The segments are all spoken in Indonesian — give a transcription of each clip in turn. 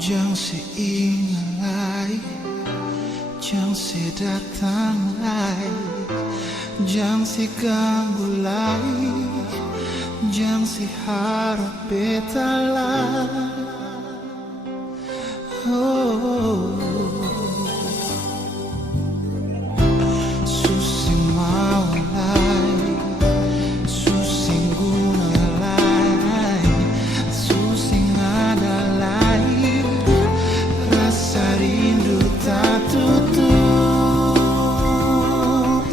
Chẳng sẽ ingat lại, chẳng sẽ datang lại, jangan si ganggu lagi, jangan si harap beta lah. Susing mau lagi, susing guna lagi, susing ada lagi, rasa rindu tak tutup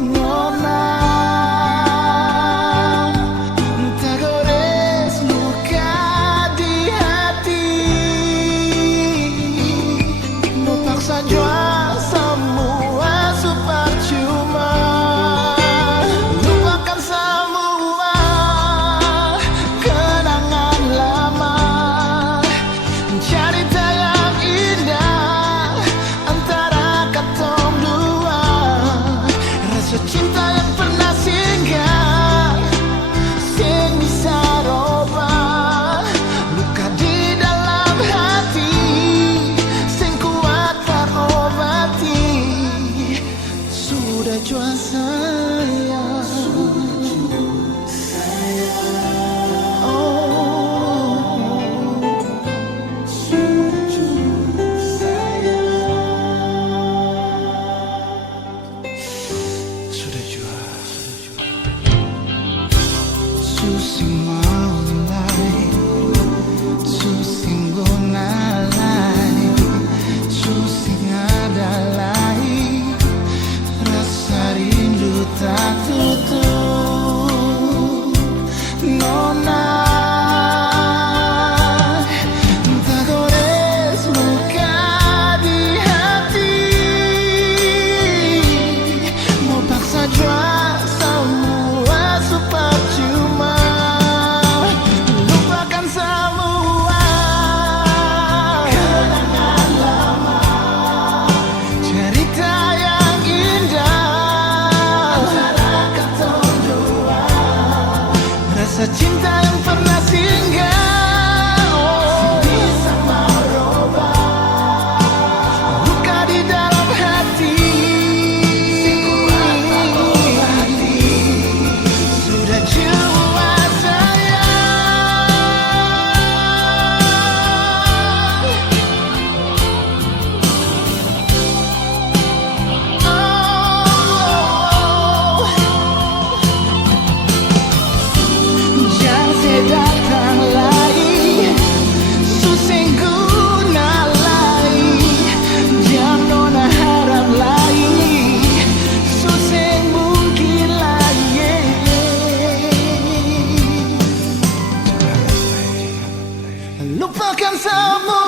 nona. Tak gores luka di hati, mau paksa jual semua percuma. Lupakan semua kenangan lama, cerita yang indah antara katong dua, rasa cinta yang pernah singgah sing bisa robah luka di dalam hati, sing kuat terobati. Sudah jual saya, sudah jual. Susing mau lagi, susing guna lagi, susing ada lagi, rasa rindu tak tutup nona. Tak gores luka di hati, mau paksa jual semua percuma. Lupakan semua kenangan lama, cerita yang indah antara katong dua, rasa cinta yang pernah singgah bisa merubah luka di dalam hati. Sudah jua saya, jangan sedatang lagi, susing guna lagi, jangan nona harap lagi, susing mungkin lagi. Lupakan semua